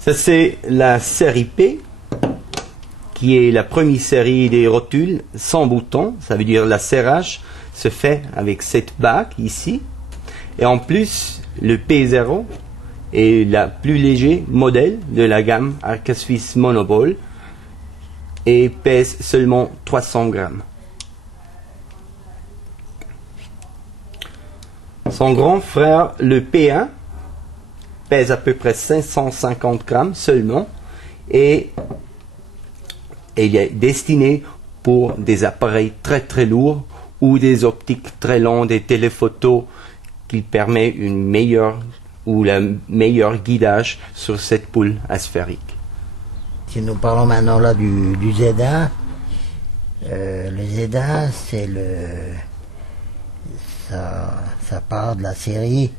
Ça c'est la série P, qui est la première série des rotules sans bouton. Ça veut dire la serrage se fait avec cette bague ici. Et en plus, le P0 est le plus léger modèle de la gamme Arca Swiss Monoball et pèse seulement 300 grammes. Son grand frère, le P1, pèse à peu près 550 grammes seulement et il est destiné pour des appareils très très lourds ou des optiques très longues, des téléphotos qui permettent une meilleure ou la meilleure guidage sur cette poule asphérique. Si nous parlons maintenant là du Z1, le Z1 c'est ça part de la série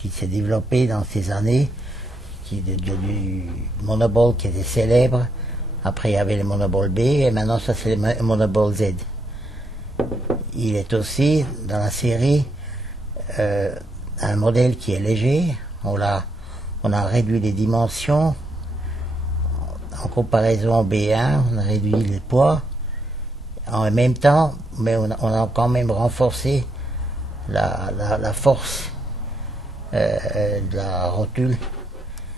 qui s'est développée dans ces années, qui est du Monoball qui était célèbre. Après il y avait le Monoball B et maintenant ça c'est le Monoball Z. Il est aussi dans la série un modèle qui est léger. On a réduit les dimensions en comparaison au B1, on a réduit les poids. En même temps, mais on a quand même renforcé la force de la rotule,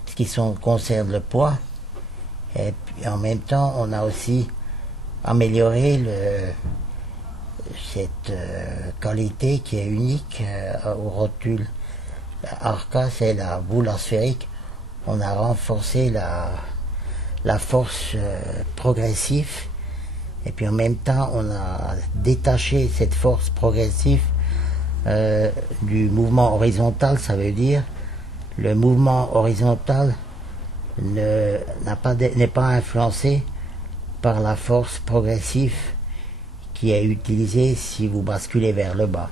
ce qui concerne le poids. Et puis en même temps, on a aussi amélioré cette qualité qui est unique aux rotules. Arca, c'est la boule asphérique. On a renforcé la force progressive. Et puis en même temps, on a détaché cette force progressive du mouvement horizontal. Ça veut dire le mouvement horizontal n'est pas influencé par la force progressive qui est utilisée si vous basculez vers le bas.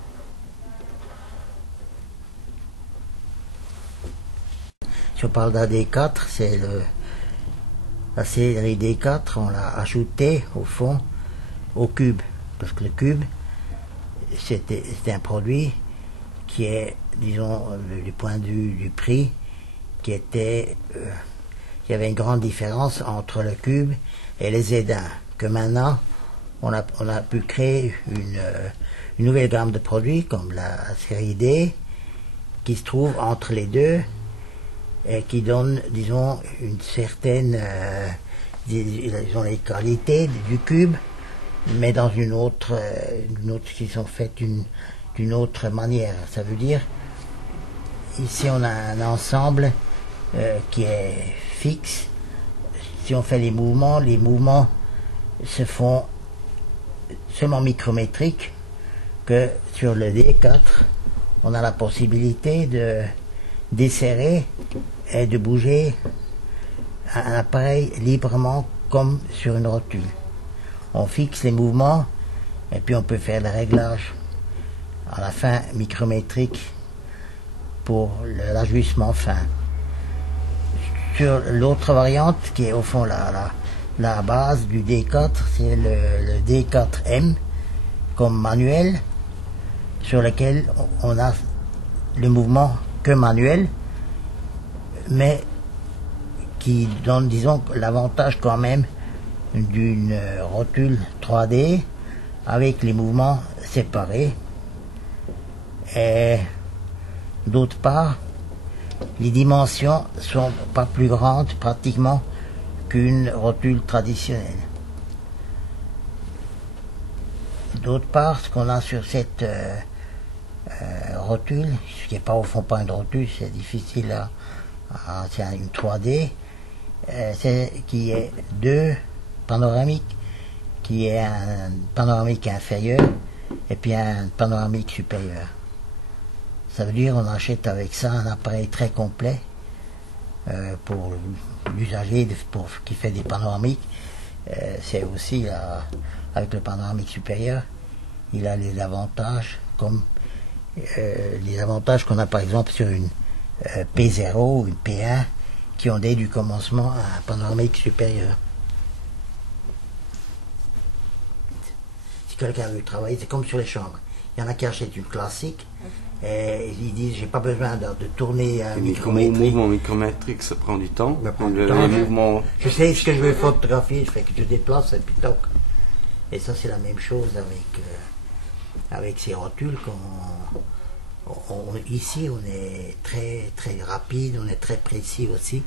Si on parle d'AD4, c'est la série D4, on l'a ajoutée au fond au cube, parce que le cube c'était un produit qui est, disons, du point de vue du prix, qui était il y avait une grande différence entre le cube et les Z1, que maintenant on a pu créer une nouvelle gamme de produits comme la série D qui se trouve entre les deux et qui donne, disons, une certaine disons, les qualités du cube, mais dans une autre qui sont faites d'une autre manière. Ça veut dire, ici on a un ensemble qui est fixe. Si on fait les mouvements se font seulement micrométriques, que sur le D4, on a la possibilité de desserrer et de bouger un appareil librement comme sur une rotule. On fixe les mouvements et puis on peut faire le réglage à la fin micrométrique pour l'ajustement fin. Sur l'autre variante qui est au fond la base du D4, c'est le D4M comme manuel sur lequel on a le mouvement que manuel, mais qui donne, disons, l'avantage quand même d'une rotule 3D avec les mouvements séparés. Et d'autre part, les dimensions sont pas plus grandes pratiquement qu'une rotule traditionnelle. D'autre part, ce qu'on a sur cette rotule, ce qui n'est pas au fond pas une rotule, c'est difficile c'est une 3D, c'est qui est deux panoramiques, qui est un panoramique inférieur et puis un panoramique supérieur. Ça veut dire qu'on achète avec ça un appareil très complet pour l'usager qui fait des panoramiques. C'est aussi avec le panoramique supérieur, il a les avantages comme les avantages qu'on a par exemple sur une P0 ou une P1 qui ont dès du commencement un panoramique supérieur. Si quelqu'un veut travailler, c'est comme sur les chambres. Il y en a qui achètent une classique et ils disent j'ai pas besoin de tourner un Le micrométrique. mouvement micrométrique, ça prend du temps. Ça prend du Le temps. mouvement... Je sais ce que je veux photographier, je fais que je déplace et puis toc. Et ça c'est la même chose avec ces rotules ici on est très très rapide, on est très précis aussi,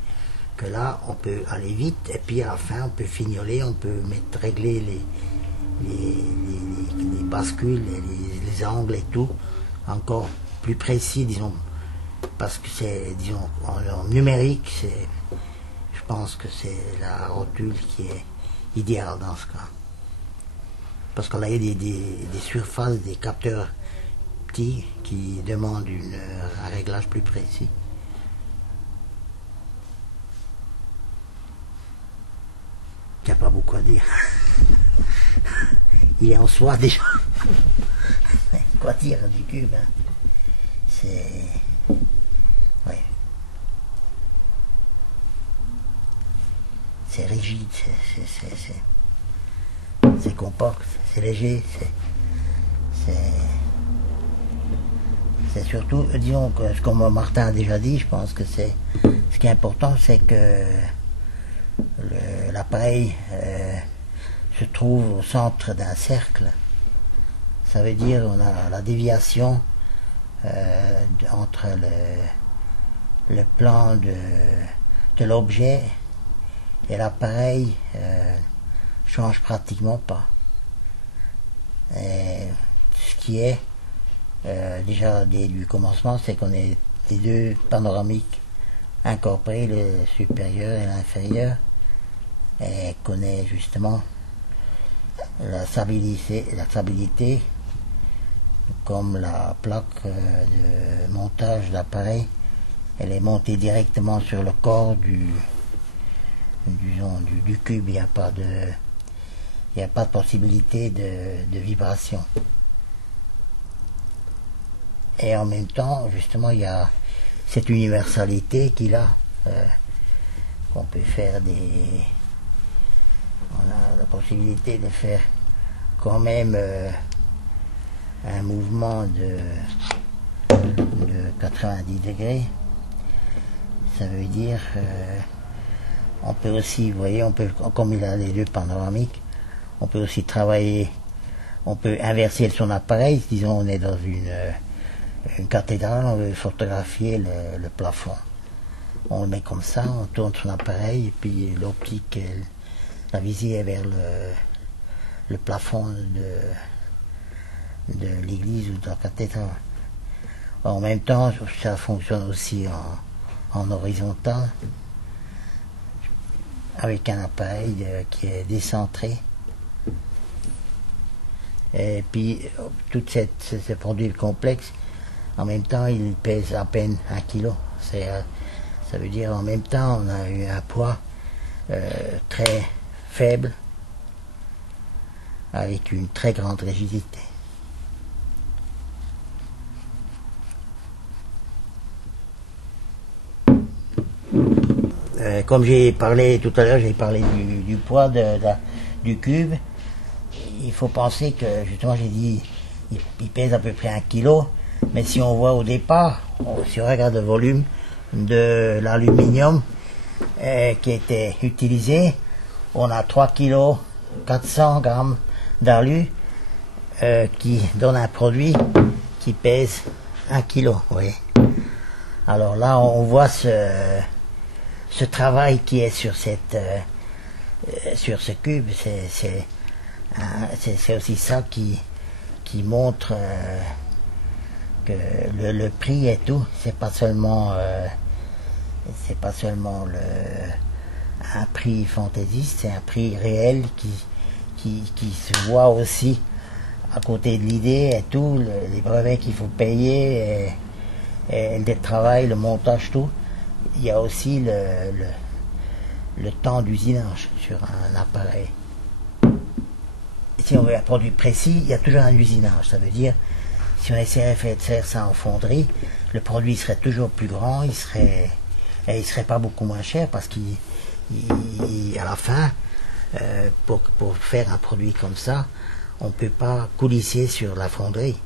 que là on peut aller vite et puis à la fin on peut fignoler, on peut régler les bascules, les angles et tout, encore plus précis disons, parce que c'est disons en numérique, je pense que c'est la rotule qui est idéale dans ce cas. Parce qu'on a des surfaces, des capteurs petits qui demandent un réglage plus précis. Il n'y a pas beaucoup à dire. Il est en soi déjà. Quoi dire du cube, hein. C'est... Ouais. C'est rigide, c'est compact, c'est léger, c'est surtout, disons, que, comme Martin a déjà dit, je pense que ce qui est important, c'est que l'appareil se trouve au centre d'un cercle. Ça veut dire on a la déviation entre le plan de l'objet et l'appareil change pratiquement pas. Et ce qui est déjà du commencement, c'est qu'on est les deux panoramiques incorporés, le supérieur et l'inférieur, et qu'on ait justement la stabilité comme la plaque de montage d'appareil, elle est montée directement sur le corps du cube. Il n'y a pas de possibilité de vibration. Et en même temps, justement, il y a cette universalité qu'il a, qu'on peut faire on a la possibilité de faire quand même un mouvement de 90 degrés. Ça veut dire on peut aussi, vous voyez, comme il a les deux panoramiques, on peut aussi travailler, on peut inverser son appareil. Disons on est dans une cathédrale, on veut photographier le plafond, on le met comme ça, on tourne son appareil et puis l'optique, la visée est vers le plafond de l'église ou de la cathédrale. En même temps, ça fonctionne aussi en horizontal, avec un appareil qui est décentré. Et puis, tout ce produit complexe, en même temps, il pèse à peine 1 kilo. Ça veut dire, en même temps, on a eu un poids très faible, avec une très grande rigidité. Comme j'ai parlé tout à l'heure, j'ai parlé du poids du cube. Il faut penser que, justement, j'ai dit, il pèse à peu près 1 kilo, mais si on voit au départ, si on regarde le volume de l'aluminium qui était utilisé, on a 3 kg 400 grammes d'alu qui donne un produit qui pèse 1 kg. Vous voyez. Alors là, on voit ce travail qui est sur ce cube. C'est aussi ça qui montre que le prix et tout, c'est pas seulement un prix fantaisiste, c'est un prix réel qui se voit aussi à côté de l'idée et tout, les brevets qu'il faut payer et le travail, le montage, tout. Il y a aussi le temps d'usinage sur un appareil. Si on veut un produit précis, il y a toujours un usinage. Ça veut dire, si on essaierait de faire ça en fonderie, le produit serait toujours plus grand, il serait pas beaucoup moins cher, parce qu'à la fin, pour faire un produit comme ça, on ne peut pas coulisser sur la fonderie.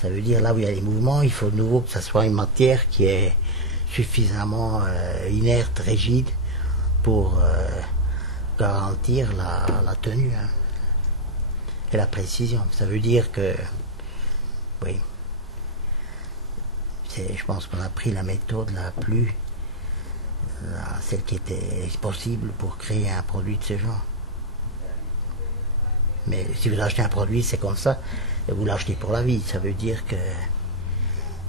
Ça veut dire là où il y a les mouvements, il faut de nouveau que ça soit une matière qui est suffisamment inerte, rigide pour garantir la tenue, hein, et la précision. Ça veut dire que, oui, je pense qu'on a pris la méthode la plus, celle qui était possible pour créer un produit de ce genre. Mais si vous achetez un produit, c'est comme ça, et vous l'achetez pour la vie. Ça veut dire que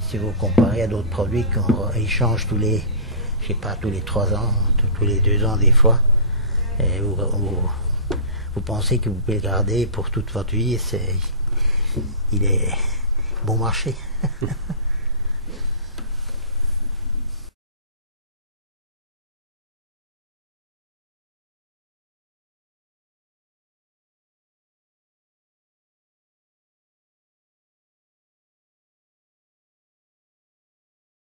si vous comparez à d'autres produits qu'on échange tous les 3 ans, tous les 2 ans des fois, et vous pensez que vous pouvez le garder pour toute votre vie, il est bon marché.